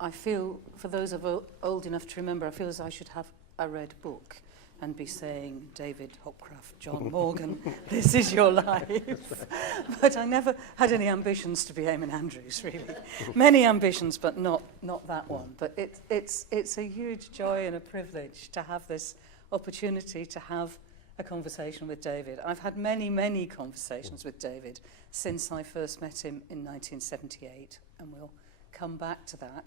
I feel, for those of old enough to remember, I feel as I should have a red book and be saying, David Hopcroft, John Morgan, this is your life. But I never had any ambitions to be Eamon Andrews, really. Many ambitions, but not that one. But it's a huge joy and a privilege to have this opportunity to have a conversation with David. I've had many, many conversations with David since I first met him in 1978, and we'll come back to that.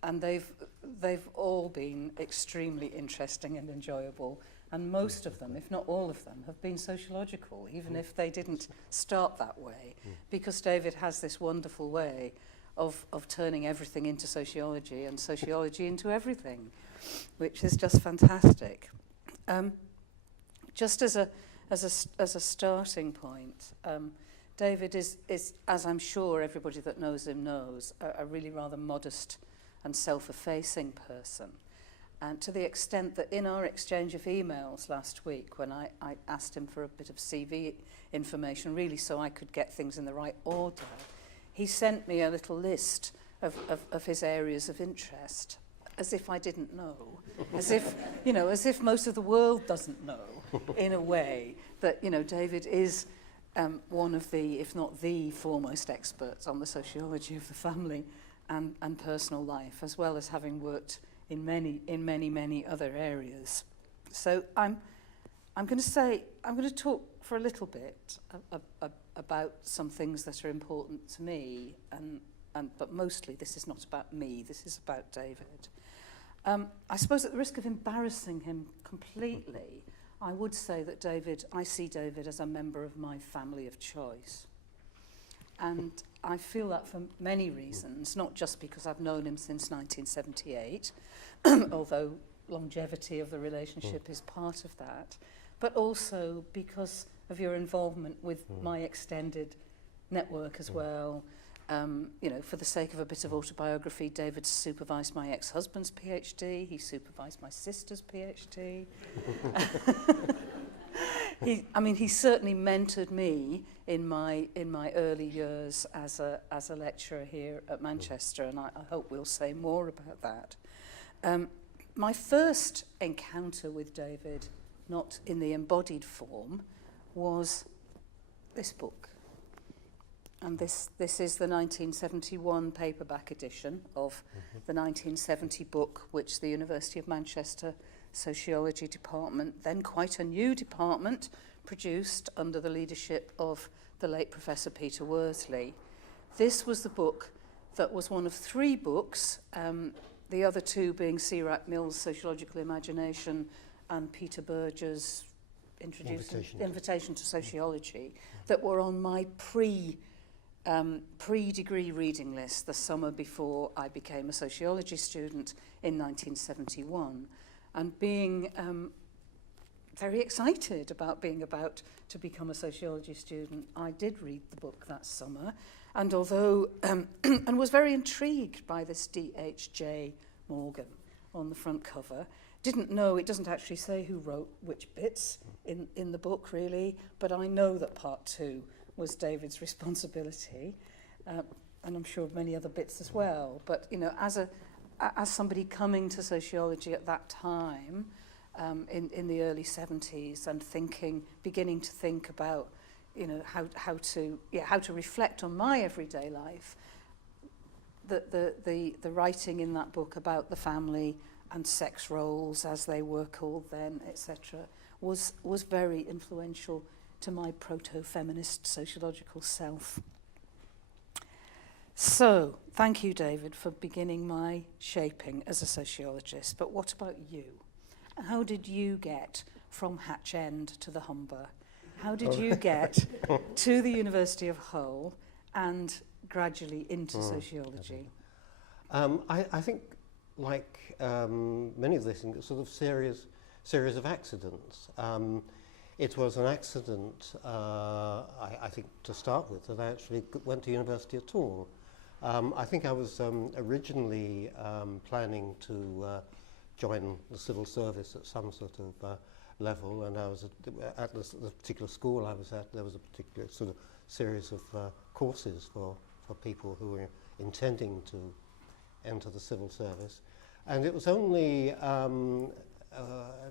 And they've all been extremely interesting and enjoyable, and most of them, if not all of them, have been sociological, even if they didn't start that way, because David has this wonderful way of turning everything into sociology and sociology into everything, which is just fantastic. Just as a starting point, David is, as I'm sure everybody that knows him knows, a really rather modest and self-effacing person. And to the extent that in our exchange of emails last week, when I asked him for a bit of CV information, really so I could get things in the right order, he sent me a little list of his areas of interest, as if I didn't know, as if most of the world doesn't know, in a way, that, David is one of the, if not the foremost experts on the sociology of the family and personal life, as well as having worked in many other areas. So I'm going to talk for a little bit about some things that are important to me, but mostly this is not about me. This is about David. I suppose at the risk of embarrassing him completely, I would say that I see David as a member of my family of choice. And I feel that for many reasons, not just because I've known him since 1978, although longevity of the relationship is part of that, but also because of your involvement with my extended network as well. For the sake of a bit of autobiography, David supervised my ex-husband's PhD. He supervised my sister's PhD. He certainly mentored me in my early years as a lecturer here at Manchester, and I hope we'll say more about that. My first encounter with David, not in the embodied form, was this book. And this is the 1971 paperback edition of the 1970 book, which the University of Manchester Sociology Department, then quite a new department, produced under the leadership of the late Professor Peter Worsley. This was the book that was one of three books, the other two being C. Rack Mill's Sociological Imagination and Peter Berger's Invitation to Sociology, that were on my pre-degree reading list the summer before I became a sociology student in 1971, and being very excited about being about to become a sociology student, I did read the book that summer, and although and was very intrigued by this D.H.J. Morgan on the front cover. Didn't know, it doesn't actually say who wrote which bits in the book really, but I know that part 2 was David's responsibility, and I'm sure many other bits as well. But as somebody coming to sociology at that time, in the early 70s, and beginning to think about, how to reflect on my everyday life, the writing in that book about the family and sex roles as they were called then, etc., was very influential to my proto-feminist sociological self. So, thank you, David, for beginning my shaping as a sociologist. But what about you? How did you get from Hatch End to the Humber? How did you get to the University of Hull and gradually into sociology? I think, like many of these things, it's sort of series of accidents. It was an accident, I think, to start with, that I actually went to university at all. I think I was originally planning to join the civil service at some sort of level, and I was at the particular school I was at, there was a particular sort of series of courses for people who were intending to enter the civil service. And it was only at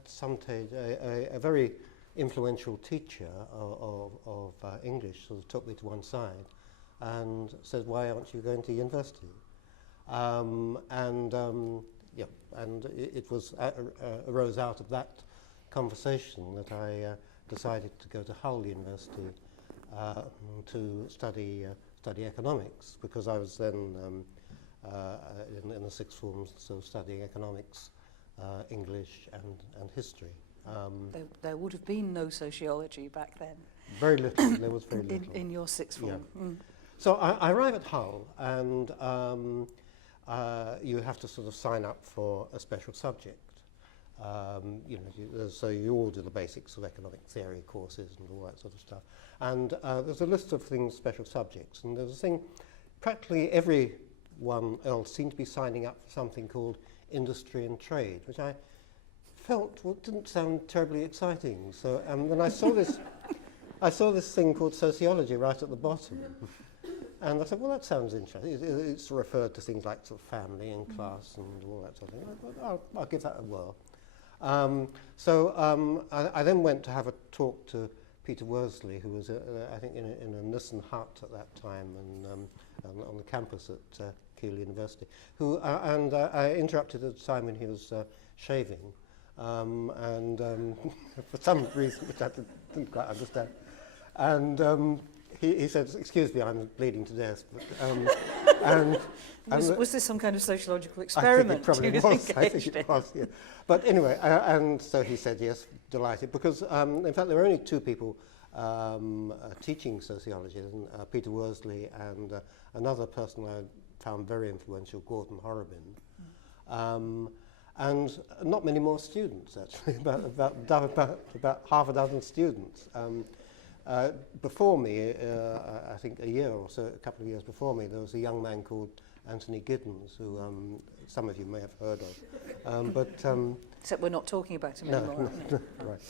some stage a very influential teacher of English sort of took me to one side and said, "Why aren't you going to university?" It was arose out of that conversation that I decided to go to Hull University to study economics, because I was then in the sixth form, so studying economics, English and history. There would have been no sociology back then. Very little. There was very little. In your sixth form. Yeah. Mm. So I arrive at Hull, and you have to sort of sign up for a special subject. So you all do the basics of economic theory courses and all that sort of stuff. And there's a list of things, special subjects, and there's a thing, practically everyone else seemed to be signing up for something called industry and trade, which I felt didn't sound terribly exciting. So when I saw this, I saw this thing called sociology right at the bottom. And I said, well, that sounds interesting. It's referred to things like sort of family and class and all that sort of thing. I'll give that a whirl. I then went to have a talk to Peter Worsley, who was, I think, in a Nissen hut at that time and on the campus at Keele University, and I interrupted at a time when he was shaving, for some reason which I didn't quite understand. And he said, "Excuse me, I'm bleeding to death." Was this some kind of sociological experiment? I think it probably was. I think it was, yeah. But anyway, and so he said yes, delighted, because in fact there were only two people teaching sociology, Peter Worsley and another person I found very influential, Gordon Horrobin. And not many more students, actually, about half a dozen students. Before me, I think a year or so, a couple of years before me, there was a young man called Anthony Giddens, who some of you may have heard of. Except we're not talking about him anymore. No, right.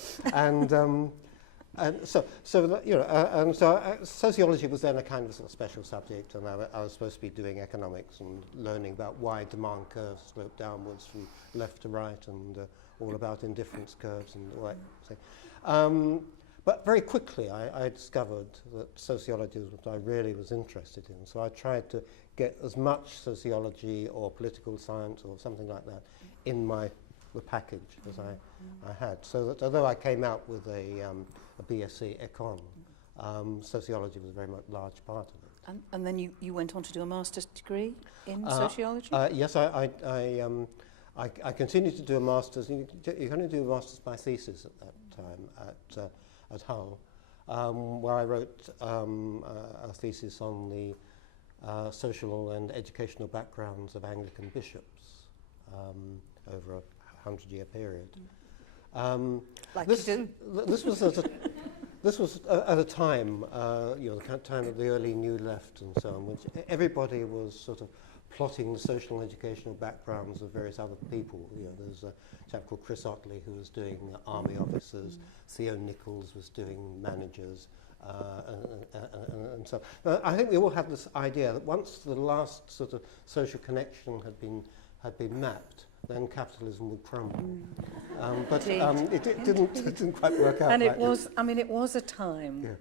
Sociology was then a kind of sort of special subject, and I was supposed to be doing economics and learning about why demand curves slope downwards from left to right, and all about indifference curves and all that thing. But very quickly I discovered that sociology was what I really was interested in. So I tried to get as much sociology or political science or something like that in the package as I had. So that although I came out with a BSc Econ, sociology was a very much large part of it. And then you went on to do a master's degree in sociology? Yes, I continued to do a master's. You can only do a master's by thesis at that time at Hull, where I wrote a thesis on the social and educational backgrounds of Anglican bishops over a 100-year period. This was at a time, the kind of time of the early New Left and so on, which everybody was sort of plotting the social and educational backgrounds of various other people. There's a chap called Chris Otley who was doing army officers, Theo Nichols was doing managers, and so I think we all had this idea that once the last sort of social connection had been mapped, then capitalism would crumble. But it didn't quite work out. And like it was a time Yeah.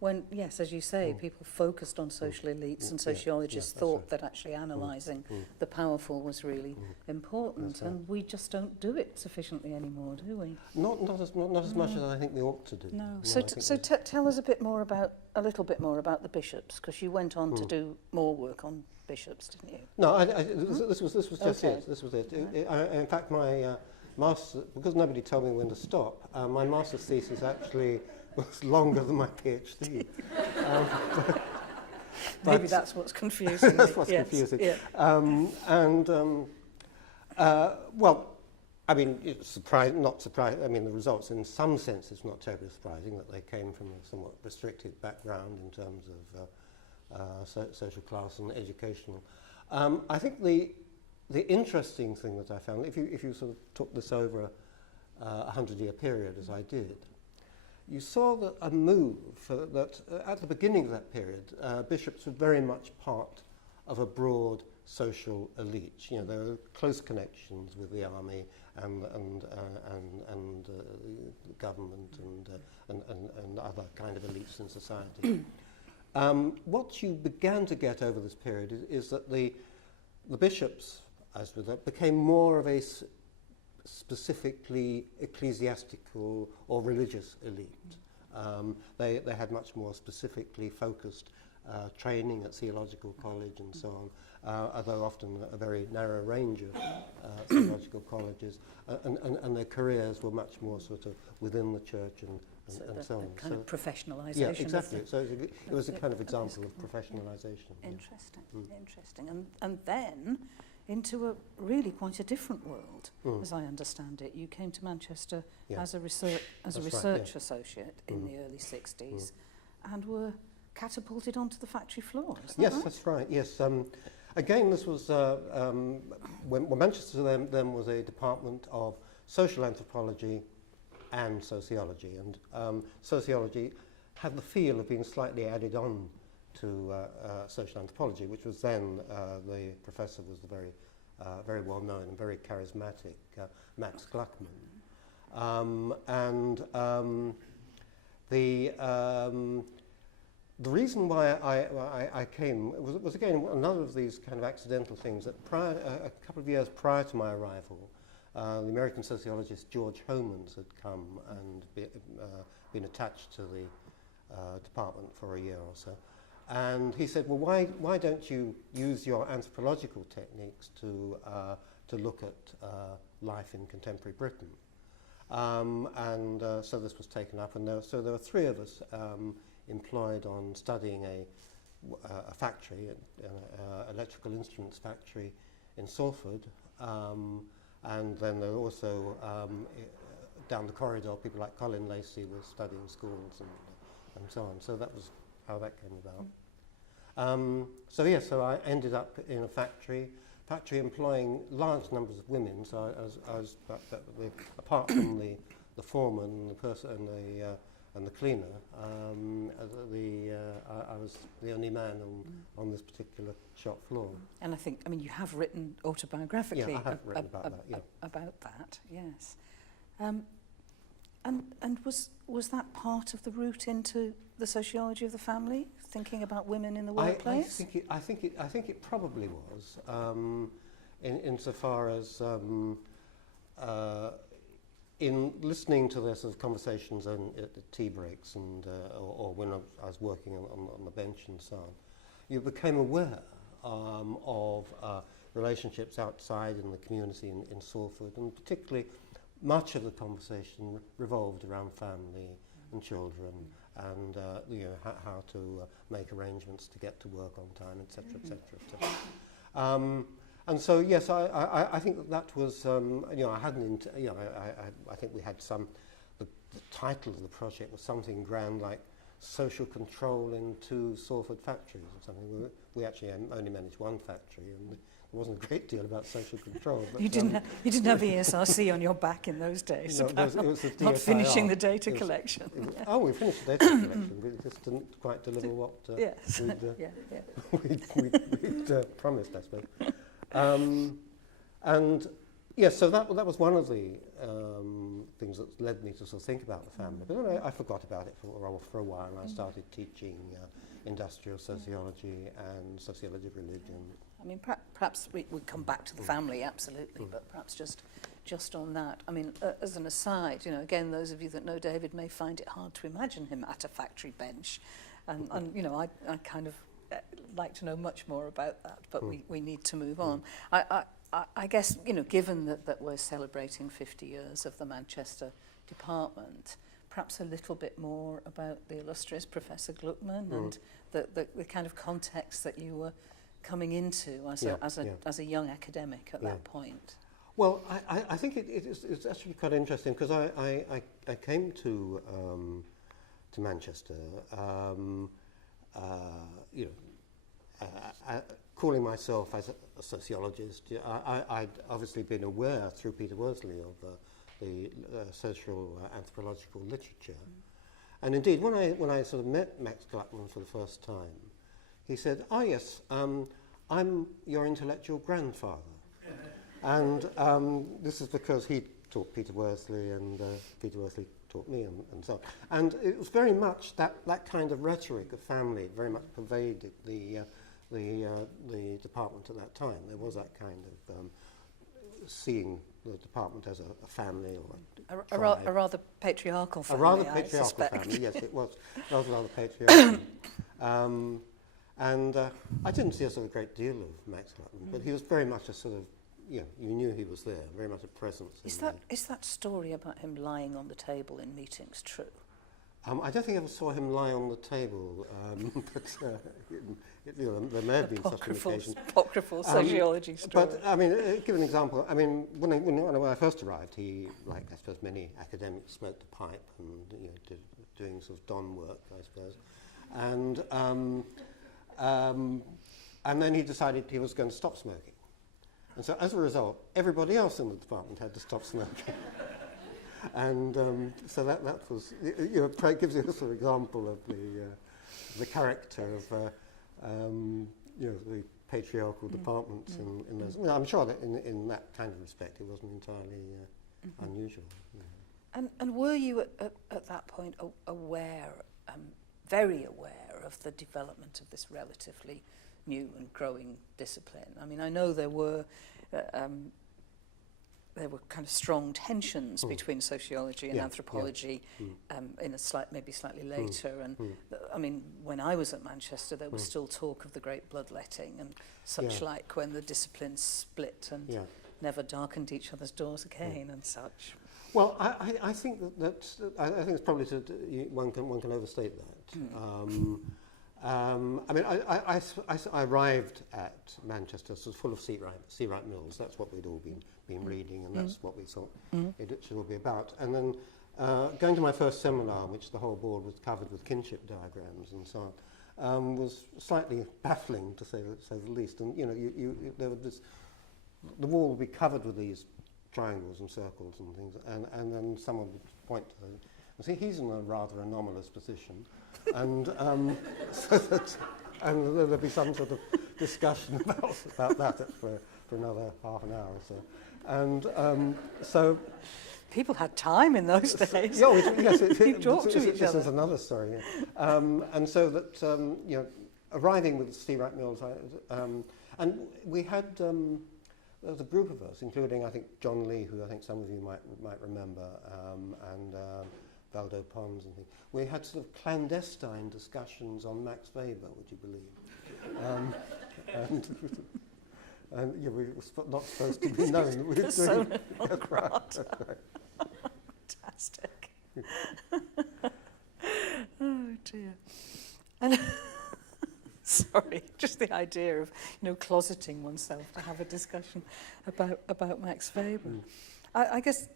when, yes, as you say, people focused on social elites, and sociologists thought that actually analysing the powerful was really important, and we just don't do it sufficiently anymore, do we? Not as much as I think we ought to do. No. Tell us a little bit more about the bishops, because you went on to do more work on bishops, didn't you? No, this was just it. This was it. In fact, my master, because nobody told me when to stop, my master's thesis actually was longer than my PhD. Maybe that's what's confusing. That's what's confusing. Yeah. It's not surprising. I mean, the results, in some sense, it's not terribly surprising that they came from a somewhat restricted background in terms of social class and educational. I think the interesting thing that I found, if you sort of took this over a 100-year period, as I did, you saw that a move that at the beginning of that period, bishops were very much part of a broad social elites. You know, there were close connections with the army and government and other kind of elites in society. What you began to get over this period is that the bishops, as with that, became more of a specifically ecclesiastical or religious elite. They had much more specifically focused training at theological college and so on, although often a very narrow range of theological colleges, and their careers were much more sort of within the church and so on. Kind of professionalisation. Yeah, exactly. So it was a kind of example of professionalisation. Yeah. Interesting, interesting. And then into a really quite a different world, as I understand it. You came to Manchester as a research associate in the early 60s and were catapulted onto the factory floor. Yes, right? That's right. Yes. Again, this was when Manchester then was a department of social anthropology and sociology, and sociology had the feel of being slightly added on to social anthropology, which was then the professor was the very well known and very charismatic Max Gluckman, the reason why I came was again another of these kind of accidental things. That a couple of years prior to my arrival, the American sociologist George Homans had come and been attached to the department for a year or so. And he said, well, why don't you use your anthropological techniques to look at life in contemporary Britain? So this was taken up, and there were three of us employed on studying a factory, an electrical instruments factory in Salford, and then there were also down the corridor people like Colin Lacey were studying schools and so on. So that was how that came about. So I ended up in a factory employing large numbers of women. So I was apart from the foreman, the person, and the cleaner. I was the only man on this particular shop floor. And I mean, you have written autobiographically I have written about that. About that, yes. And was that part of the route into the sociology of the family, thinking about women in the workplace? I think it probably was, insofar as in listening to the sort of conversations at the tea breaks and or when I was working on the bench and so on, you became aware of relationships outside in the community in Salford, and particularly much of the conversation revolved around family and children and how to make arrangements to get to work on time, etc., etc., etc. And so yes, I think that was I hadn't I think we had the title of the project was something grand like social control in 2 Salford factories or something. We actually only managed 1 factory, and there wasn't a great deal about social control. But you didn't have the ESRC on your back in those days. No, it was the not finishing the data collection. We finished the data collection, but it just didn't quite deliver what we'd promised, I suppose. And yes, so that was one of the things that led me to sort of think about the family. But then I forgot about it for a while, and I started teaching industrial sociology and sociology of religion. I mean, perhaps we come back to the family, absolutely, but perhaps just on that. I mean, as an aside, again, those of you that know David may find it hard to imagine him at a factory bench, and I kind of like to know much more about that, but we need to move on. I guess, given that we're celebrating 50 years of the Manchester department, perhaps a little bit more about the illustrious Professor Gluckman and the kind of context that you were coming into as a young academic at that point. Well, I think it's actually quite interesting, because I came to Manchester, calling myself as a sociologist. I'd obviously been aware through Peter Worsley of the social anthropological literature, and indeed when I sort of met Max Gluckman for the first time, he said, "Oh yes, I'm your intellectual grandfather. And this is because he taught Peter Worsley, and Peter Worsley taught me, and so on. And it was very much that kind of rhetoric of family very much pervaded the department at that time. There was that kind of seeing the department as a family or a rather patriarchal family. A rather patriarchal family, yes, it was. It was rather patriarchal. And I didn't see a sort of great deal of Max Lutman, but he was very much a sort of, you knew he was there, very much a presence. Is that story about him lying on the table in meetings true? I don't think I ever saw him lie on the table, but there may have been such an occasion. Apocryphal sociology story. But, I mean, give an example. I mean, when I first arrived, he, like I suppose many academics, smoked a pipe and doing sort of don work, I suppose. And then he decided he was going to stop smoking. And so as a result, everybody else in the department had to stop smoking. And so that was, it gives you a sort of example of the character of, the patriarchal departments in those. I mean, I'm sure that in that kind of respect, it wasn't entirely unusual. Yeah. And were you at that point aware, very aware of the development of this relatively new and growing discipline? I mean, I know there were kind of strong tensions between sociology and anthropology in a maybe slightly later. And I mean, when I was at Manchester, there was still talk of the great bloodletting and such like, when the disciplines split and never darkened each other's doors again and such. Well, I think I think it's probably one can overstate that. I mean, I arrived at Manchester sort of full of Seawright Mills. That's what we'd all been reading, and that's what we thought it should all be about. And then going to my first seminar, which the whole board was covered with kinship diagrams and so on, was slightly baffling, to say the least. And there was the wall would be covered with these triangles and circles and things, and then someone would point to them and say, he's in a rather anomalous position, and and there'd be some sort of discussion about that for another half an hour or so, and so people had time in those days. Yes, you talked to each other. This is another story, and so that arriving with Seawright Mills, and we had. There was a group of us, including, I think, John Lee, who I think some of you might remember, and Valdo Pons and things. We had sort of clandestine discussions on Max Weber, would you believe? And we were not supposed to be known that we were doing it. That's right. Fantastic. Oh, dear. And sorry, just the idea of closeting oneself to have a discussion about Max Weber. I guess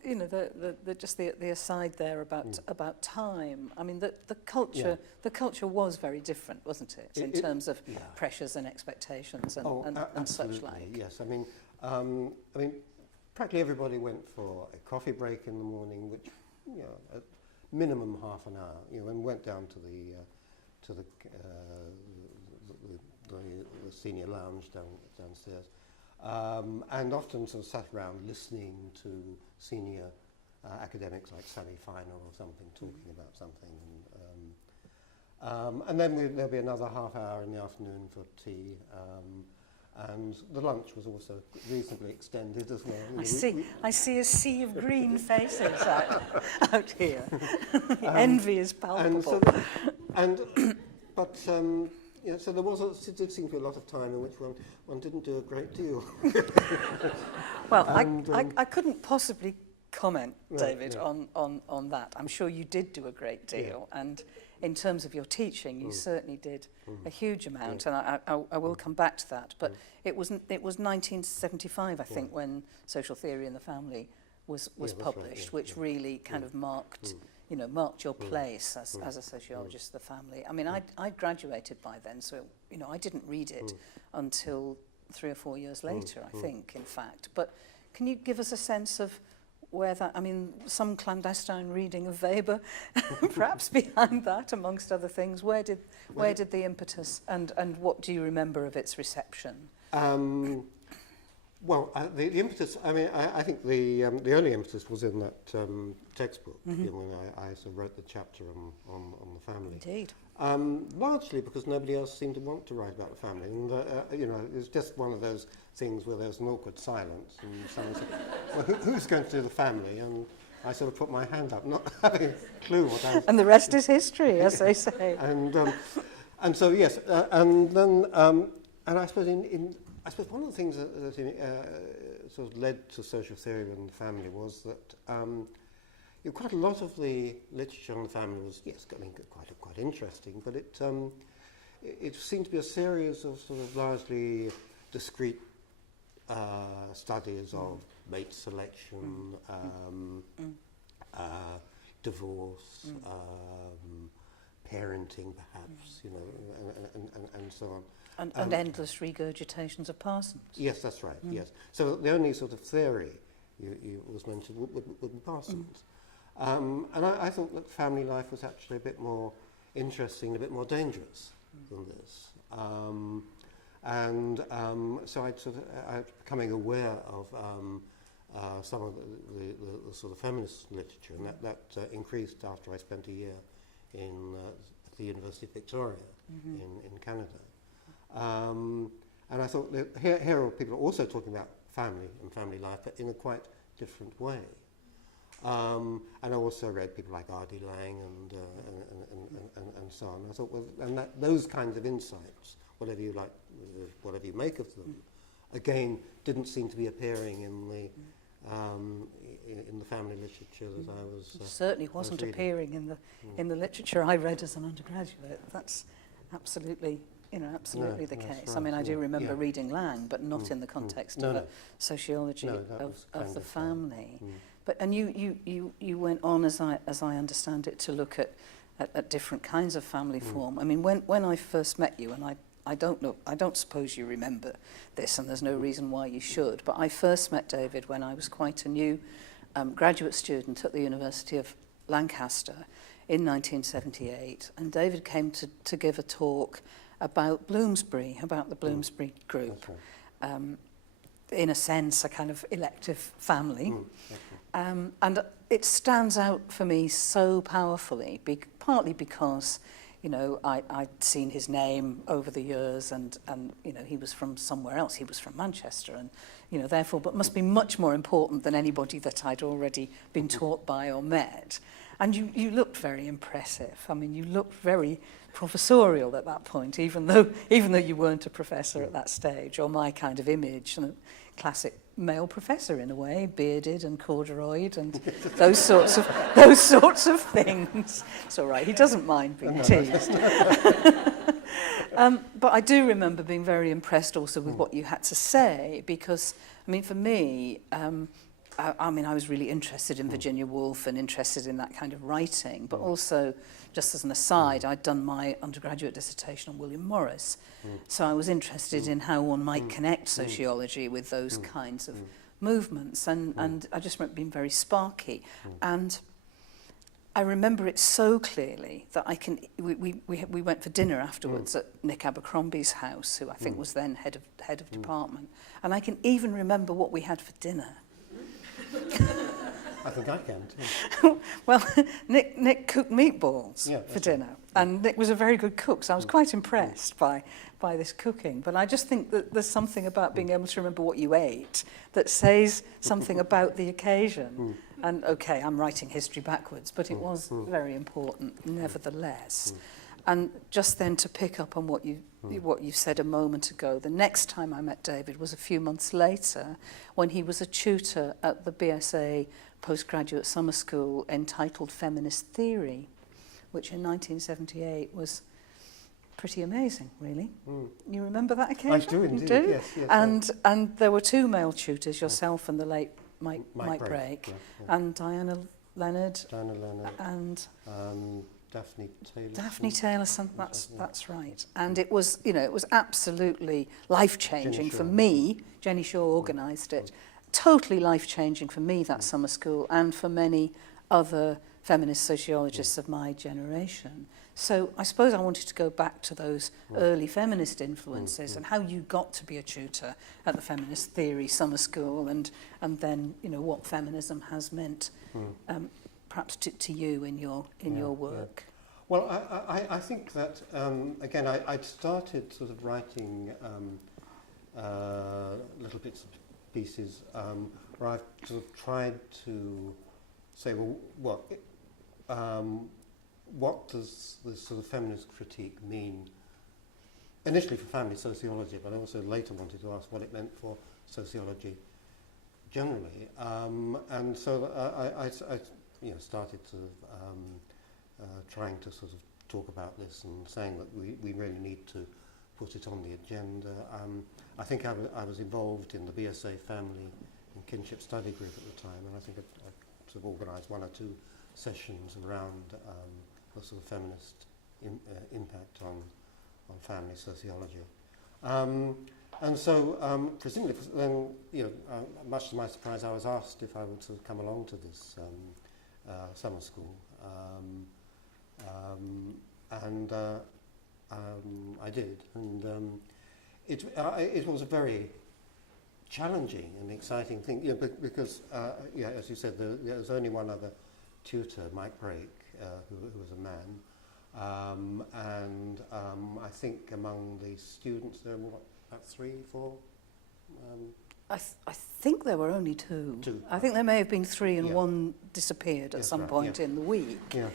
just the aside there about time. I mean, the culture was very different, wasn't it, in terms of pressures and expectations and such like. Yes, I mean, practically everybody went for a coffee break in the morning, which at minimum half an hour. And went down to the senior lounge downstairs, and often sort of sat around listening to senior academics like Sally Feiner or something talking about something, and then there'll be another half hour in the afternoon for tea, and the lunch was also reasonably extended as well. I see a sea of green faces out here. Envy is palpable. So there did seem to be a lot of time in which one didn't do a great deal. Well, I couldn't possibly comment, David, on that. I'm sure you did do a great deal, and in terms of your teaching, you certainly did a huge amount, and I will come back to that. But it was 1975, I think, when Social Theory in the Family was published, which really kind of marked your place as a sociologist of the family. I mean, I graduated by then, so I didn't read it until 3 or 4 years later, I think, in fact. But can you give us a sense of where that, I mean, some clandestine reading of Weber, perhaps behind that, amongst other things, where did the impetus, and what do you remember of its reception? Well, the impetus, I mean, I think the early impetus was in that textbook, you know, when I sort of wrote the chapter on the family. Indeed. Largely because nobody else seemed to want to write about the family. And, you know, it was just one of those things where there was an awkward silence. And someone said, well, who's going to do the family? And I sort of put my hand up, not having a clue what I was... And the rest is history, as they say. And so, yes, and then, and I suppose I suppose one of the things that sort of led to social theory and the family was that you know, quite a lot of the literature on the family was, yes, I mean, quite interesting, but it seemed to be a series of sort of largely discrete studies of mate selection, divorce, parenting, perhaps, you know, and so on. And endless regurgitations of Parsons. Yes, that's right, yes. So the only sort of theory you was mentioned would be Parsons. And I thought that family life was actually a bit more interesting, a bit more dangerous than this. So I was becoming aware of some of the sort of feminist literature, and that increased after I spent a year in at the University of Victoria in Canada. And I thought that here are people also talking about family and family life, but in a quite different way. And I also read people like R.D. Laing and so on. I thought, well, and those kinds of insights, whatever you like, whatever you make of them, again, didn't seem to be appearing in the family literature that I was. It certainly wasn't appearing in the literature I read as an undergraduate. That's absolutely. Absolutely the case. Right, I mean, I do remember reading Laing, but not in the context of a sociology of the family. But you went on, as I understand it, to look at different kinds of family form. I mean, when I first met you, and I don't suppose you remember this, and there's no reason why you should, but I first met David when I was quite a new graduate student at the University of Lancaster in 1978, and David came to give a talk about Bloomsbury, about the Bloomsbury group. In a sense, a kind of elective family. And it stands out for me so powerfully, partly because, you know, I'd seen his name over the years and, you know, he was from somewhere else. He was from Manchester and, you know, therefore, but must be much more important than anybody that I'd already been taught by or met. And you looked very impressive. I mean, you looked very professorial at that point, even though you weren't a professor at that stage, or my kind of image, and a classic male professor in a way, bearded and corduroyed and those sorts of things. It's all right, he doesn't mind being teased. But I do remember being very impressed also with what you had to say, because, I mean, for me, I was really interested in Virginia Woolf and interested in that kind of writing, but also, just as an aside, I'd done my undergraduate dissertation on William Morris, so I was interested in how one might connect sociology with those kinds of movements, and I just remember being very sparky, and I remember it so clearly that we went for dinner afterwards at Nick Abercrombie's house, who I think was then head of department, and I can even remember what we had for dinner. I think I can too. Well, Nick cooked meatballs for dinner, and Nick was a very good cook, so I was quite impressed by this cooking. But I just think that there's something about being able to remember what you ate that says something about the occasion. And okay, I'm writing history backwards, but it was very important nevertheless. And just then to pick up on what you said a moment ago, the next time I met David was a few months later when he was a tutor at the BSA postgraduate summer school entitled Feminist Theory, which in 1978 was pretty amazing, really. You remember that occasion? I do indeed, you do? Yes. And there were two male tutors, yourself and the late Mike Brake, and Diana Leonard. And Daphne Taylor, that's right. And it was, it was absolutely life-changing for me. Jenny Shaw organised it. Totally life-changing for me, that summer school, and for many other feminist sociologists of my generation. So I suppose I wanted to go back to those early feminist influences and how you got to be a tutor at the Feminist Theory Summer School, and then, you know, what feminism has meant perhaps to you in your work. Yeah. Well, I think that, again, I'd started sort of writing little bits and pieces where I've sort of tried to say, well, what does this sort of feminist critique mean? Initially for family sociology, but I also later wanted to ask what it meant for sociology generally. And so I started sort of trying to sort of talk about this and saying that we really need to put it on the agenda. I think I was involved in the BSA Family and Kinship Study Group at the time, and I think I sort of organised one or two sessions around the sort of feminist impact on family sociology. And so, presumably, then, much to my surprise, I was asked if I would sort of come along to this summer school. And I did, and it was a very challenging and exciting thing, because as you said, there was only one other tutor, Mike Brake, who was a man, and I think among the students there were about 3, 4. I think there were only two. I think there may have been 3 and one disappeared at some point in the week. Yeah.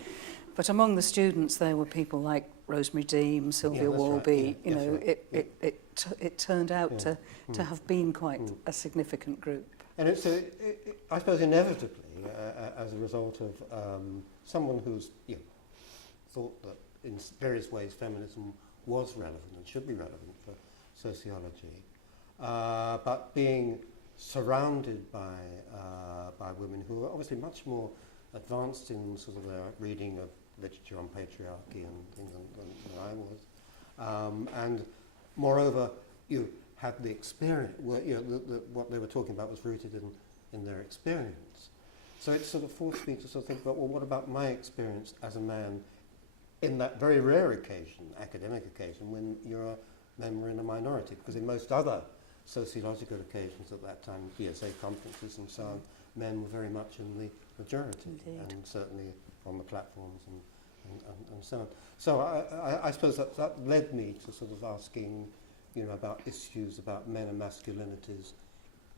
But among the students there were people like Rosemary Deem, Sylvia Walby. It turned out to have been quite a significant group. And it's I suppose inevitably as a result of someone who's thought that in various ways feminism was relevant and should be relevant for sociology, but being surrounded by women who are obviously much more advanced in sort of their reading of literature on patriarchy and things than I was, and moreover, you had the experience. What they were talking about was rooted in their experience. So it sort of forced me to sort of think about, well, what about my experience as a man in that very rare occasion, academic occasion, when you're a member in a minority? Because in most other sociological occasions at that time, BSA conferences and so on, men were very much in the majority. Indeed. And certainly on the platforms and so on. So I suppose that led me to sort of asking, about issues about men and masculinities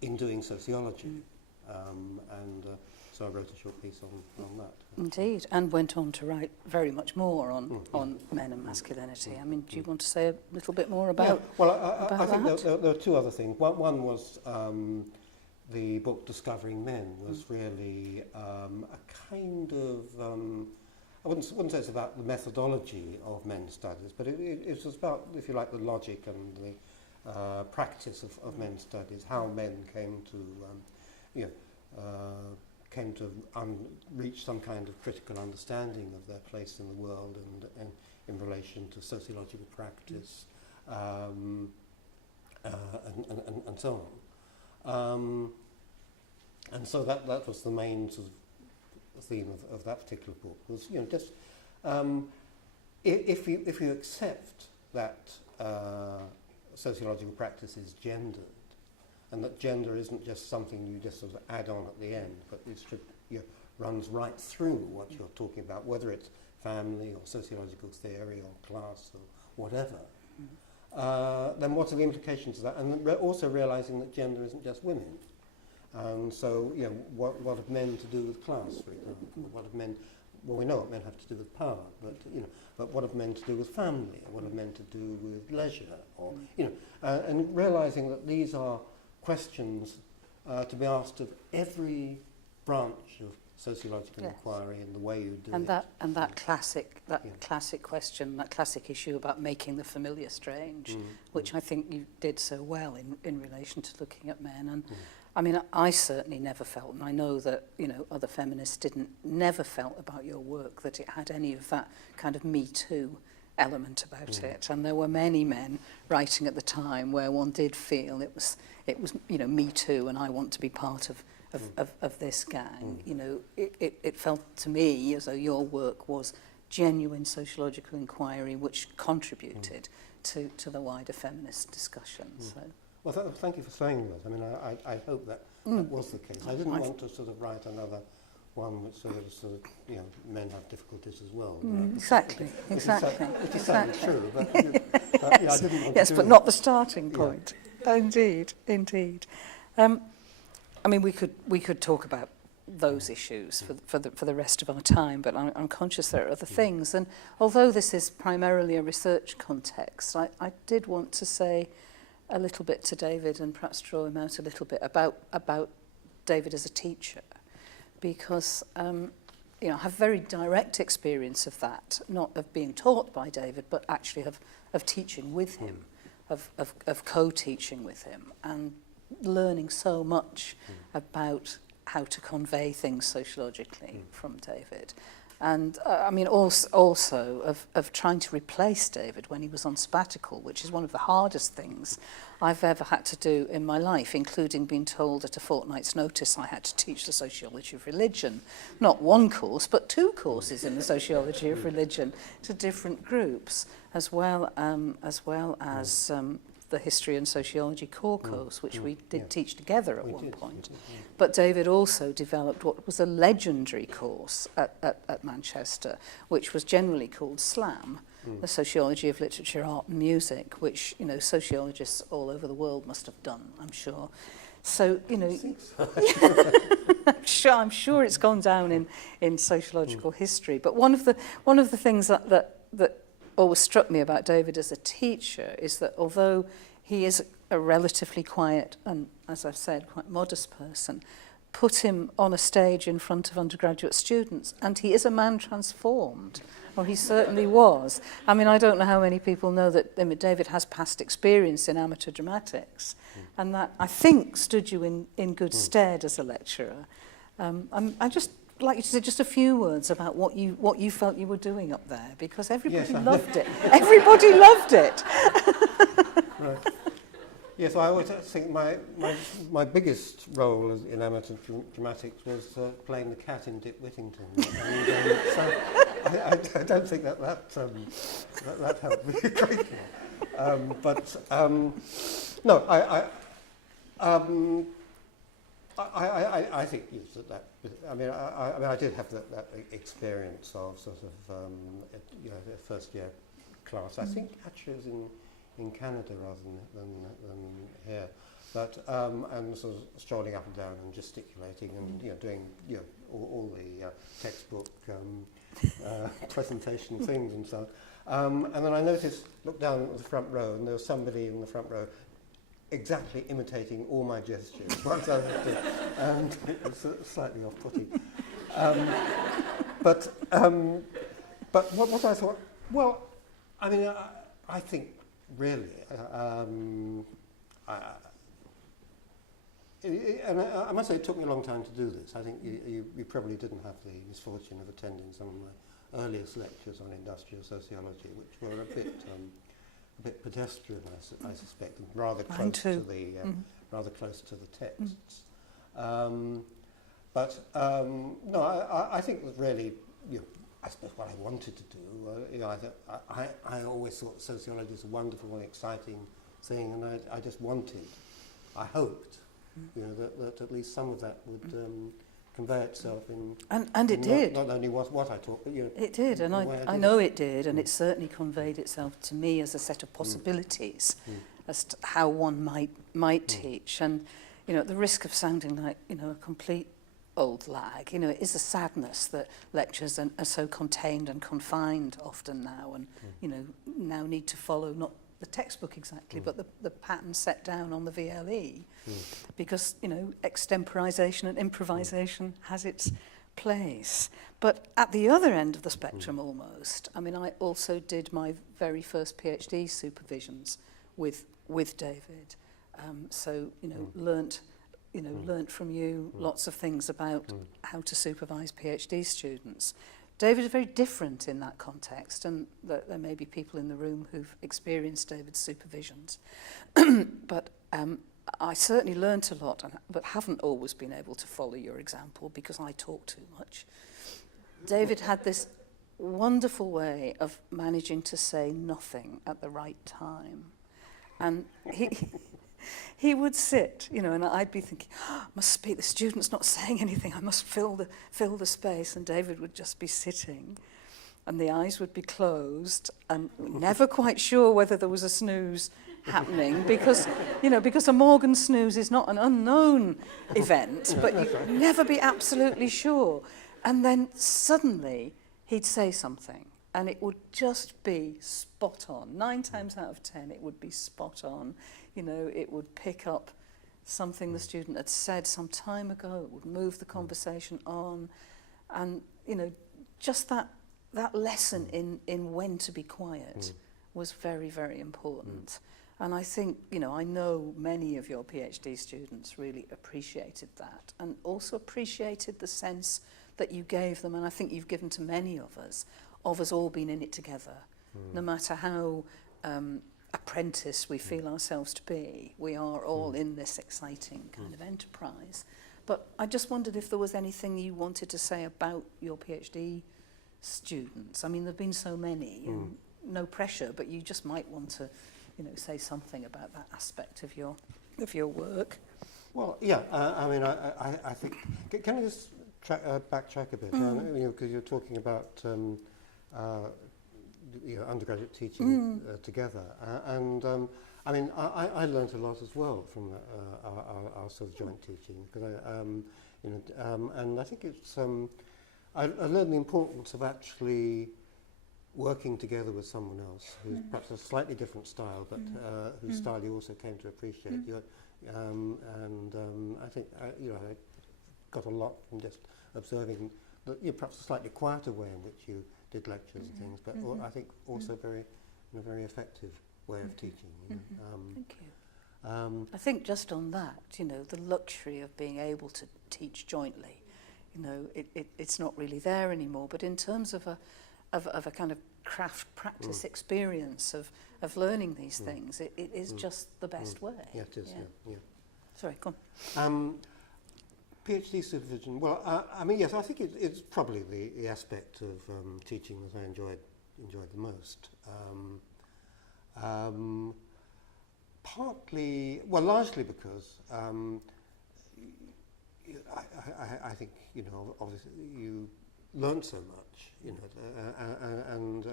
in doing sociology. So I wrote a short piece on that. Indeed, and went on to write very much more on men and masculinity. I mean, do you want to say a little bit more about I think there were 2 other things. One was the book Discovering Men was really a kind of, I wouldn't say it's about the methodology of men's studies, but it was about, if you like, the logic and the practice of men's studies, how men came to reach some kind of critical understanding of their place in the world and in relation to sociological practice and so on. And so that was the main sort of theme of that particular book, was just if you accept that sociological practice is gendered, and that gender isn't just something you just sort of add on at the end, but it runs right through what you're talking about, whether it's family or sociological theory or class or whatever, then what are the implications of that? And also realising that gender isn't just women. And so, what have men to do with class, for example? What have men? Well, we know what men have to do with power, but what have men to do with family? What have men to do with leisure? Or and realising that these are questions to be asked of every branch of sociological inquiry in the way you do and it. That classic question, that classic issue about making the familiar strange, which I think you did so well in relation to looking at men. And I mean, I certainly never felt, and I know that other feminists never felt about your work that it had any of that kind of Me Too element about it. And there were many men writing at the time where one did feel it was Me Too, and I want to be part of of this gang. You know, it felt to me as though your work was genuine sociological inquiry which contributed to the wider feminist discussion. So. Well, thank you for saying that. I mean, I hope that was the case. I didn't want to sort of write another one which sort of you know, men have difficulties as well. Exactly. Which is certainly true, but, but yeah, I didn't want yes, to do but that. not the starting point. Yeah. Indeed. I mean, we could talk about those issues for the rest of our time, but I'm conscious there are other things. And although this is primarily a research context, I did want to say a little bit to David and perhaps draw him out a little bit about David as a teacher, because you know, I have very direct experience of that, not of being taught by David, but actually of teaching with him, of co-teaching with him, and learning so much about how to convey things sociologically from David. And I mean, also of trying to replace David when he was on sabbatical, which is one of the hardest things I've ever had to do in my life, including being told at a fortnight's notice I had to teach the sociology of religion, not one course, but 2 courses in the sociology of religion to different groups, as well as the history and sociology core course, which we did teach together at one point. But David also developed what was a legendary course at Manchester, which was generally called SLAM, the Sociology of Literature, Art and Music, which, you know, sociologists all over the world must have done, I'm sure. So, you know, I'm sure it's gone down in sociological history. But one of the things that always struck me about David as a teacher is that although he is a relatively quiet and, as I've said, quite modest person, put him on a stage in front of undergraduate students and he is a man transformed, or he certainly was. I mean, I don't know how many people know that David has past experience in amateur dramatics, and that, I think, stood you in good stead as a lecturer. I just like you to say just a few words about what you felt you were doing up there, because everybody loved it. Everybody loved it. Right. Yes, I always think my biggest role in amateur dramatics was playing the cat in Dick Whittington. And, so I don't think that helped me a great deal. No, I think yes, that I mean I did have that experience of sort of you know, the first year class. I think actually it was in Canada rather than here, but and sort of strolling up and down and gesticulating and, you know, doing, you know, all the textbook presentation things and so on. And then I looked down at the front row, and there was somebody in the front row exactly imitating all my gestures once I was doing, and it was slightly off-putting. But what I thought, well, I mean, I think really, and I must say it took me a long time to do this. I think you probably didn't have the misfortune of attending some of my earliest lectures on industrial sociology, which were a bit pedestrian, I suspect, and rather close to the texts. No, I think that really, you know, I suppose what I wanted to do, you know, I always thought sociology was a wonderful and exciting thing, and I just wanted, I hoped, you know, that at least some of that would convey itself in... And it did. Not only what I taught, but, you know... It did, and I know it did, and it certainly conveyed itself to me as a set of possibilities as to how one might teach. And, you know, at the risk of sounding like, you know, a complete old lag, you know, it is a sadness that lectures are so contained and confined often now, and, you know, now need to follow not the textbook exactly, but the pattern set down on the VLE, because, you know, extemporization and improvisation has its place. But at the other end of the spectrum almost, I mean, I also did my very first PhD supervisions with David. So, you know, learnt from you lots of things about how to supervise PhD students. David is very different in that context, and there may be people in the room who've experienced David's supervisions. But I certainly learnt a lot, but haven't always been able to follow your example because I talk too much. David had this wonderful way of managing to say nothing at the right time. And he would sit, you know, and I'd be thinking, oh, I must speak, the student's not saying anything, I must fill the space. And David would just be sitting, and the eyes would be closed, and never quite sure whether there was a snooze happening, because, you know, because a Morgan snooze is not an unknown event, but you'd never be absolutely sure. And then suddenly he'd say something, and it would just be spot on. 9 times out of 10, it would be spot on. You know, it would pick up something the student had said some time ago. It would move the conversation on. And, you know, just that lesson in when to be quiet was very, very important. And I think, you know, I know many of your PhD students really appreciated that, and also appreciated the sense that you gave them, and I think you've given to many of us all being in it together. No matter how apprentice we feel ourselves to be, we are all in this exciting kind of enterprise. But I just wondered if there was anything you wanted to say about your PhD students. I mean, there have been so many, and no pressure, but you just might want to, you know, say something about that aspect of your work. Well, yeah, I mean, I think, can I just backtrack a bit? You know, because you're talking about you know, undergraduate teaching together, and I mean, I learned a lot as well from our sort of joint teaching, because you know, and I think it's I learned the importance of actually working together with someone else who's perhaps a slightly different style, but whose style you also came to appreciate. And I think you know, I got a lot from just observing the, you know, perhaps a slightly quieter way in which you did lectures and things, but I think also in a very effective way of teaching. You know. Thank you. I think just on that, you know, the luxury of being able to teach jointly, you know, it's not really there anymore. But in terms of a kind of craft practice experience of learning these things, it is just the best way. Yeah, it is. Yeah. Sorry, go on. PhD supervision. Well, I mean, yes, I think it's probably the aspect of teaching that I enjoyed the most. Partly, well, largely because I think, you know, obviously you learned so much, you know, and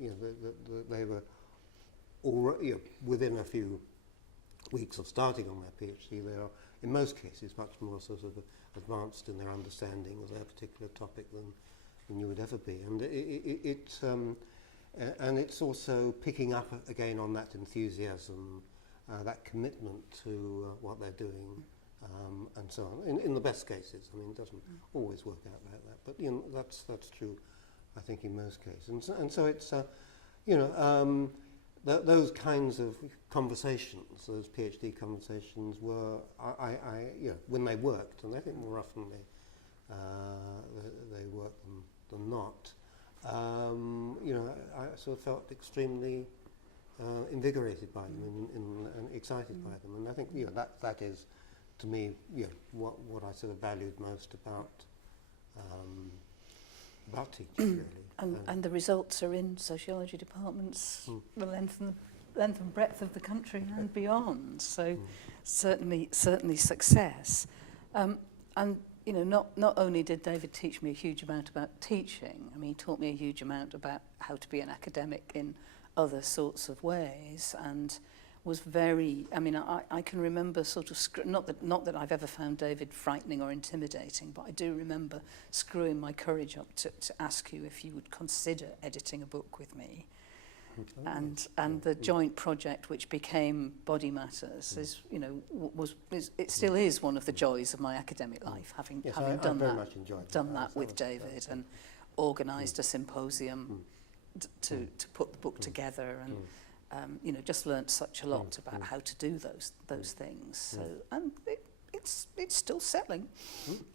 you know, they were already, you know, within a few weeks of starting on their PhD, they are in most cases much more sort of advanced in their understanding of their particular topic than you would ever be, and and it's also picking up again on that enthusiasm, that commitment to what they're doing, and so on. In the best cases, I mean, it doesn't always work out like that, but you know, that's true, I think, in most cases. And so it's you know, those kinds of conversations, those PhD conversations, were you know, when they worked, and I think more often they work than not. You know, I sort of felt extremely invigorated by them and excited by them, and I think, you know, that is, to me, you know, what I sort of valued most about teaching, really. And the results are in sociology departments, the length and breadth of the country and beyond. So certainly success. And you know, not only did David teach me a huge amount about teaching, I mean, he taught me a huge amount about how to be an academic in other sorts of ways, and was very, I mean, I can remember sort of, not that I've ever found David frightening or intimidating, but I do remember screwing my courage up to ask you if you would consider editing a book with me. And the joint project, which became Body Matters, is, you know, it still is one of the joys of my academic life, having done that with David and organised a symposium to put the book together, and you know, just learnt such a lot about how to do those things. So, and it's still settling.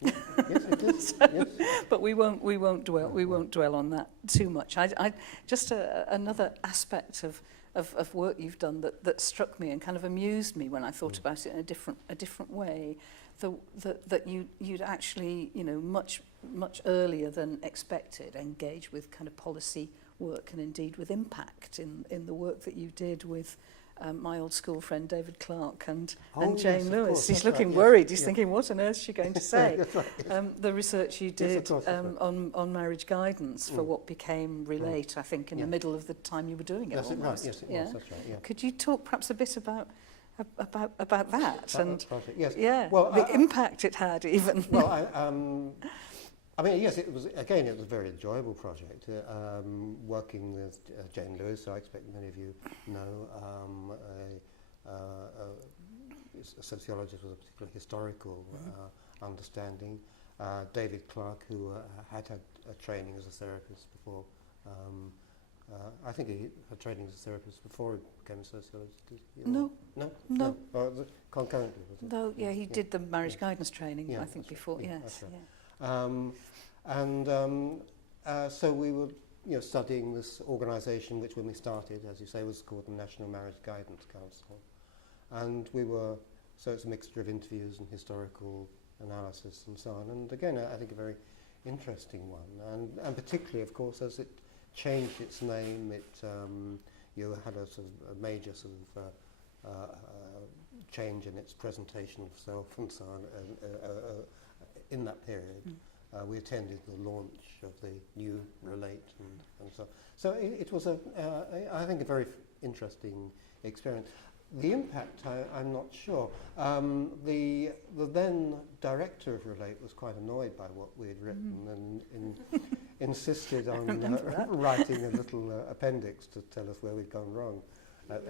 Yes, it is. Yes. But we won't dwell on that too much. I just another aspect of of work you've done that struck me and kind of amused me when I thought about it in a different way. That you'd actually, you know, much earlier than expected, engage with kind of policy work and indeed with impact in the work that you did with my old school friend David Clarke and Jane Lewis. He's looking worried. He's thinking, what on earth is she going to say? The research you did on marriage guidance for what became Relate, I think, in the middle of the time you were doing it. That's almost. Right. Yes, it was. That's right. Yeah. Could you talk perhaps a bit about that and yes. well, the impact it had even? Well, I mean, yes, it was a very enjoyable project, working with Jane Lewis, who I expect many of you know, a sociologist with a particular historical understanding. David Clarke, who had training as a therapist before. I think he had training as a therapist before he became a sociologist. No. No. Concurrently, was it? No, yeah, he did the marriage guidance training, I think, before, right. yes. Right. So we were, you know, studying this organisation, which when we started, as you say, was called the National Marriage Guidance Council. And so it's a mixture of interviews and historical analysis and so on. And again, I think a very interesting one. And particularly, of course, as it changed its name, you had a sort of a major sort of change in its presentation of self and so on in that period. We attended the launch of the new Relate and so on. So it was I think a very interesting experience. The impact, I'm not sure. The then director of Relate was quite annoyed by what we had written and insisted on writing a little appendix to tell us where we'd gone wrong at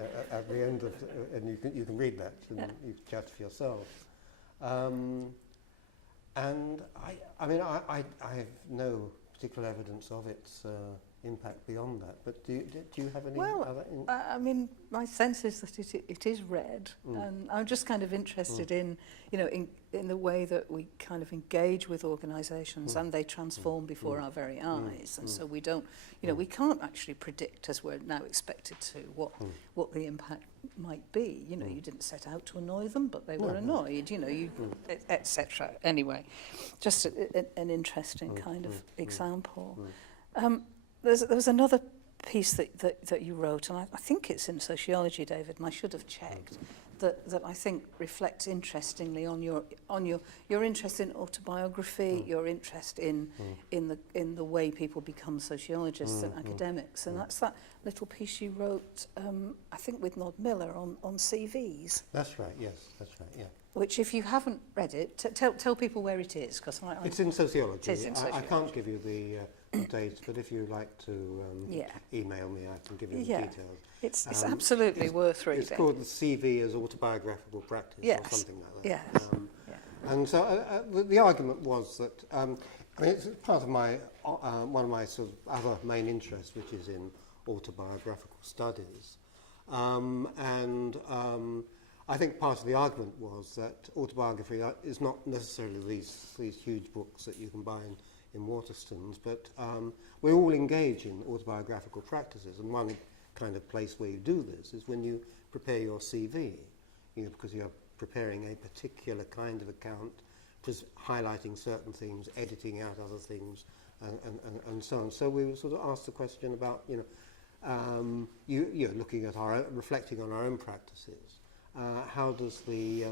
the end of, and you can read that and you can judge for yourself. And I mean, I have no particular evidence of its impact beyond that. But do you have any other? I mean, my sense is that it is read, and I'm just kind of interested in, you know, in the way that we kind of engage with organisations and they transform before our very eyes, and so we don't, you know, we can't actually predict, as we're now expected to, what the impact might be. You know, you didn't set out to annoy them, but they were annoyed. You know, etc. Anyway, just an interesting kind of example. There was another piece that you wrote, and I think it's in Sociology, David, and I should have checked, that I think reflects interestingly on your interest in autobiography, your interest in the way people become sociologists and academics, and that's that little piece you wrote, I think with Nod Miller on CVs. That's right. Yes, that's right. Yeah. Which, if you haven't read it, tell people where it is, because it's in Sociology. It is in Sociology. I can't give you the dates, but if you like to email me, I can give you the details. It's absolutely worth reading. It's called the CV as autobiographical practice or something like that. Yes. And so the argument was that I mean, it's part of my one of my sort of other main interests, which is in autobiographical studies, I think part of the argument was that autobiography is not necessarily these huge books that you can buy in Waterstones, but we all engage in autobiographical practices, and one kind of place where you do this is when you prepare your CV, you know, because you're preparing a particular kind of account, just highlighting certain things, editing out other things, and so on. So we were sort of asked the question about, you know, looking at reflecting on our own practices. How does the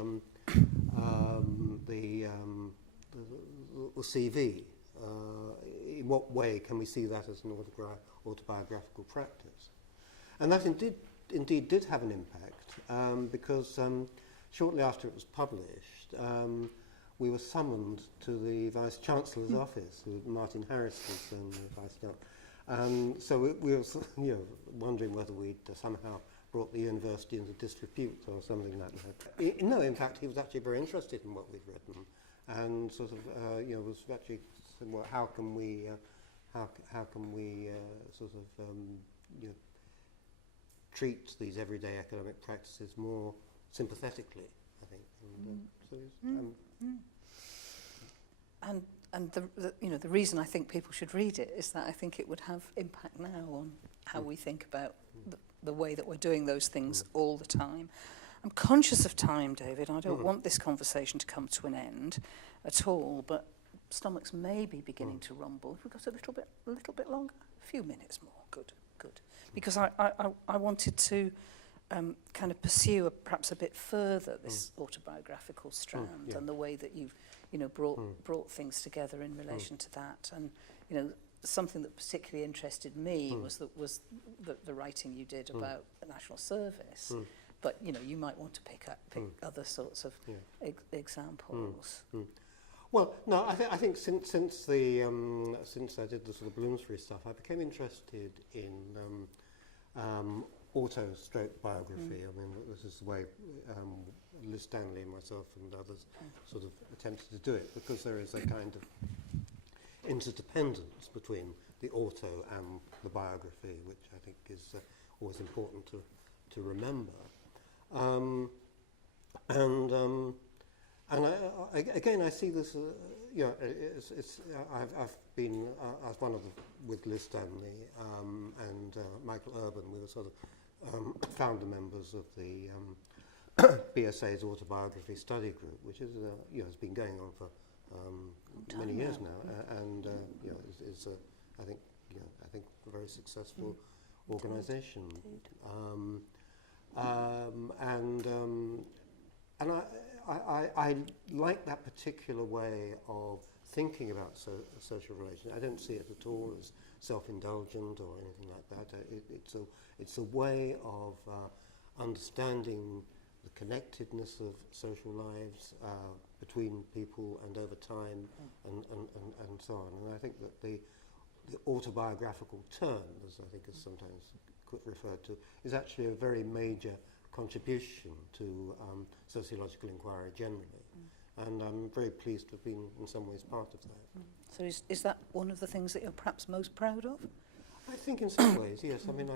CV, in what way can we see that as an autobiographical practice? And that indeed did have an impact, because shortly after it was published, we were summoned to the Vice-Chancellor's office, with Martin Harris was the Vice-Chancellor. So we were, you know, wondering whether we'd somehow brought the university into disrepute or something like that. No, in fact, he was actually very interested in what we'd written, and sort of, you know, was actually saying, well, how can we sort of, you know, treat these everyday academic practices more sympathetically, I think. And the reason I think people should read it is that I think it would have impact now on how we think about the way that we're doing those things all the time. I'm conscious of time, David. I don't want this conversation to come to an end at all, but stomachs may be beginning to rumble. If we've got a little bit longer, a few minutes more. Good. Because I wanted to kind of pursue perhaps a bit further this autobiographical strand and the way that you've brought things together in relation to that. And something that particularly interested me was the writing you did about the national service. But you might want to pick other sorts of examples. Well, no, I think since I did the sort of Bloomsbury stuff, I became interested in auto-stroke biography. I mean, this is the way Liz Stanley and myself and others sort of attempted to do it, because there is a kind of interdependence between the auto and the biography, which I think is always important to remember. Again, I see this. I've been. I was one of with Liz Stanley and Michael Urban. We were sort of founder members of the BSA's autobiography study group, which is has been going on for many years now, and is I think a very successful organisation. And I like that particular way of thinking about social relations. I don't see it at all as self-indulgent or anything like that. It's a way of understanding the connectedness of social lives between people and over time, and so on. And I think that the autobiographical turn, as I think is sometimes referred to, is actually a very major contribution to sociological inquiry generally. And I'm very pleased to have been in some ways part of that. So is that one of the things that you're perhaps most proud of? I think in some ways, yes. I mean,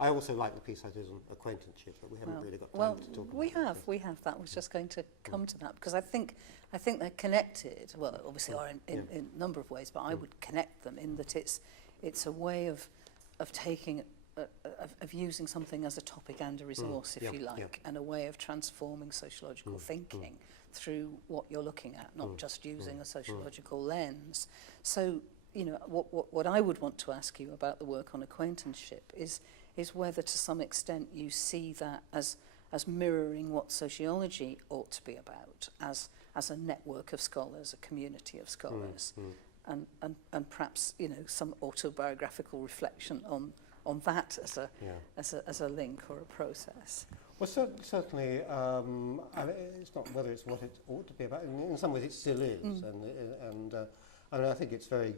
I also like the piece I did on acquaintanceship, but we haven't really got time to talk about it. We have. That was just going to come to that, because I think they're connected. Well, obviously are in a number of ways, but I would connect them in that it's a way of taking of using something as a topic and a resource, if you like, and a way of transforming sociological thinking through what you're looking at, not just using a sociological lens. So, what I would want to ask you about the work on acquaintanceship is whether to some extent you see that as mirroring what sociology ought to be about, as a network of scholars, a community of scholars, and perhaps some autobiographical reflection on that as a link or a process. Well, certainly, I mean, it's not whether it's what it ought to be about. In some ways, it still is, and I think it's a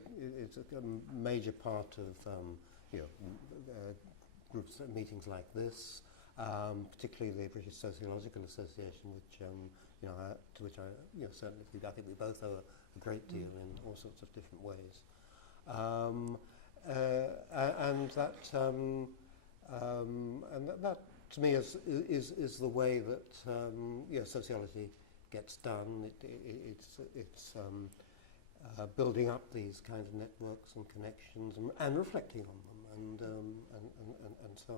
major part of groups meetings like this, particularly the British Sociological Association, which to which I certainly I think we both owe a great deal in all sorts of different ways, and that to me is the way that sociology gets done. It's building up these kinds of networks and connections and reflecting on them and so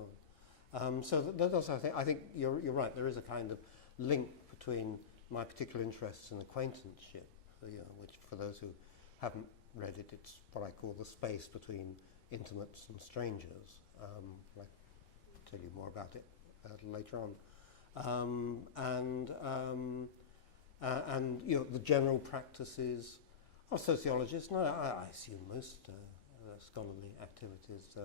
on. So that does, I think you're right. There is a kind of link between my particular interests and acquaintanceship, which for those who haven't read it, it's what I call the space between intimates and strangers. I'll tell you more about it later on. And the general practices of sociologists. No, I assume most scholarly activities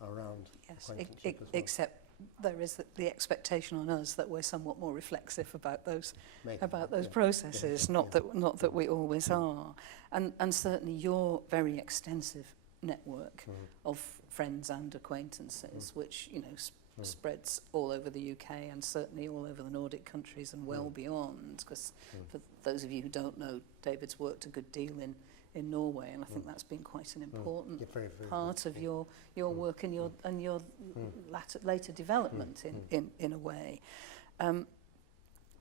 around acquaintanceship as well. Except there is the expectation on us that we're somewhat more reflexive about those processes, not that we always are. And certainly your very extensive network of friends and acquaintances, which spreads all over the UK and certainly all over the Nordic countries and well beyond, because for those of you who don't know, David's worked a good deal in Norway, and I think that's been quite an important very part of your work and your later development in a way.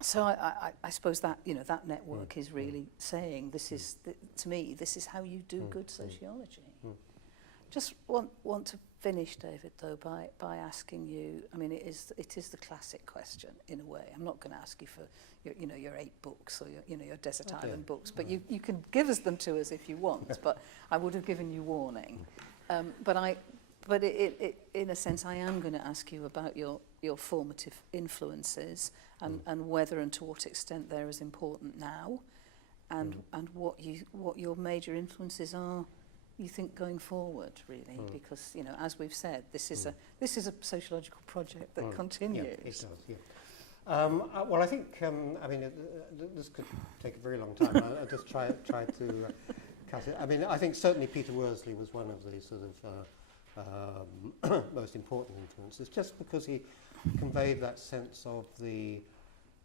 So I suppose that that network is really saying this is to me this is how you do good sociology. just want to finish, David, though, by asking you, I mean, it is the classic question in a way. I'm not going to ask you for your 8 books or your Desert Island books, but you can give them to us if you want, but I would have given you warning. But in a sense, I am going to ask you about your formative influences and whether and to what extent they're as important now, and what your major influences are, you think, going forward, really, because as we've said, this is a sociological project that continues. Yeah, it does. Yeah. Well, I think I mean this could take a very long time. I'll just try to cut it. I mean, I think certainly Peter Worsley was one of the sort of most important influences, just because he conveyed that sense of the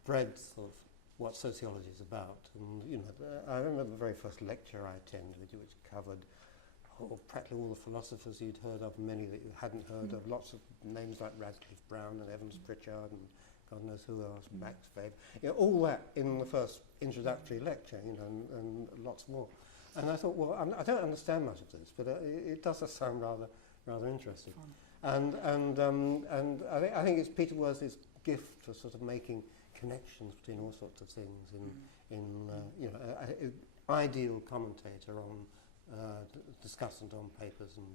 breadth of what sociology is about. And I remember the very first lecture I attended, which covered practically all the philosophers you'd heard of, many that you hadn't heard of, lots of names like Radcliffe Brown and Evans Pritchard and God knows who else, Max Weber, all that in the first introductory lecture, and lots more. And I thought, well, I don't understand much of this, but it does sound rather interesting. And I think it's Peter Worsley's gift for sort of making connections between all sorts of things in an ideal commentator on discussant on papers and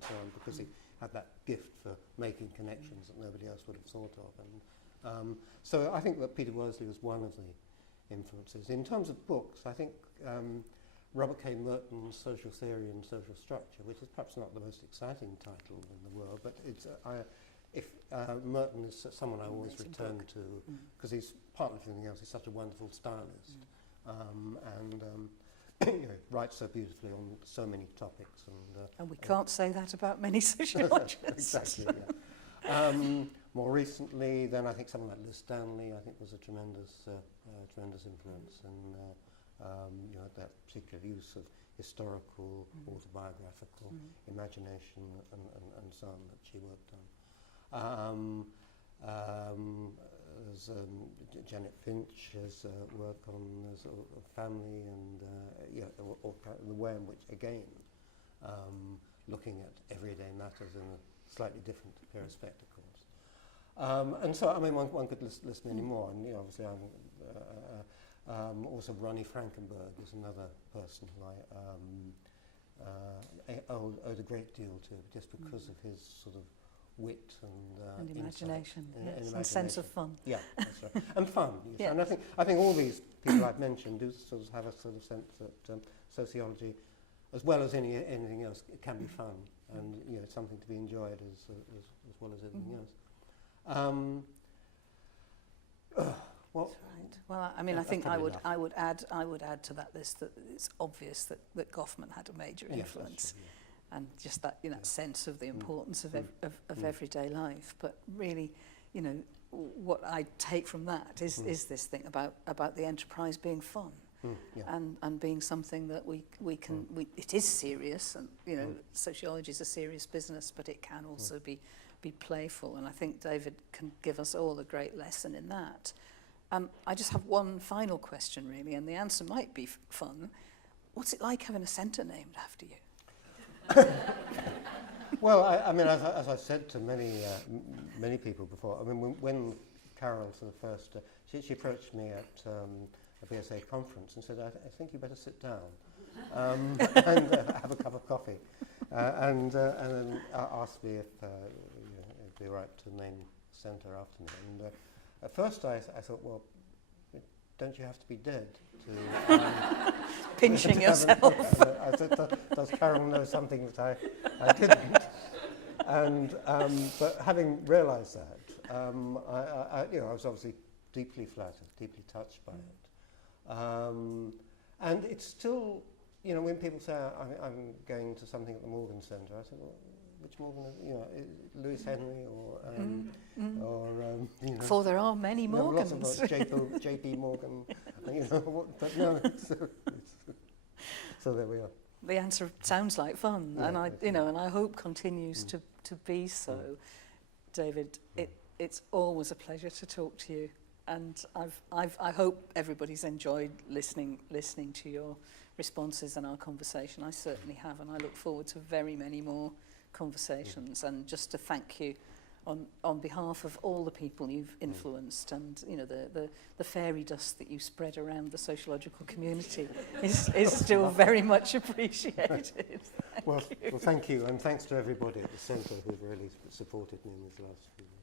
so on, because he had that gift for making connections that nobody else would have thought of. And so I think that Peter Worsley was one of the influences. In terms of books, I think Robert K. Merton's Social Theory and Social Structure, which is perhaps not the most exciting title in the world, but it's Merton is someone I always return to, because he's, partly for anything else, he's such a wonderful stylist, and writes so beautifully on so many topics. And we can't say that about many sociologists. Exactly, yeah. More recently, then I think someone like Liz Stanley, I think, was a tremendous influence, and that particular use of historical, autobiographical imagination and so on that she worked on. There's Janet Finch has work on family and or the way in which, again, looking at everyday matters in a slightly different pair of spectacles. And so, I mean, one could list many more. And obviously, also Ronnie Frankenberg is another person who I owed a great deal to, just because of his sort of wit and imagination, insight, and sense of fun. Yeah, that's right. And fun. Yes. Yeah. And I think all these people I've mentioned do sort of have a sort of sense that sociology, as well as anything else, it can be fun, and it's something to be enjoyed as well as anything else. Well, that's right. Well, I mean, I think I would add to that list that it's obvious that Goffman had a major influence. Yes, and just that sense of the importance of everyday life. But really, what I take from that is this thing about the enterprise being fun, and being something that we can it is serious, and sociology is a serious business, but it can also be playful, and I think David can give us all a great lesson in that. I just have one final question, really, and the answer might be fun. What's it like having a centre named after you? Well, I mean, as I've said to many people before, I mean, when Carol sort of first, she approached me at a BSA conference and said, I think you better sit down and have a cup of coffee, and then asked me if it'd be right to name the centre after me. And at first I thought, well, don't you have to be dead to... Pinching yourself. I said, does Carol know something that I didn't? And but having realised that, I was obviously deeply flattered, deeply touched by it. And it's still, when people say I'm going to something at the Morgan Centre, I say, well, which Morgan? Lewis Henry or For there are many Morgans. Lots of J.P. Morgan, but no. So there we are. The answer sounds like fun, and I hope continues to be so. David, it's always a pleasure to talk to you, and I hope everybody's enjoyed listening to responses and our conversation. I certainly have, and I look forward to very many more conversations. And just to thank you on behalf of all the people you've influenced, and you know the fairy dust that you spread around the sociological community is still very much appreciated. Well, thank you, and thanks to everybody at the centre who've really supported me in these last few years.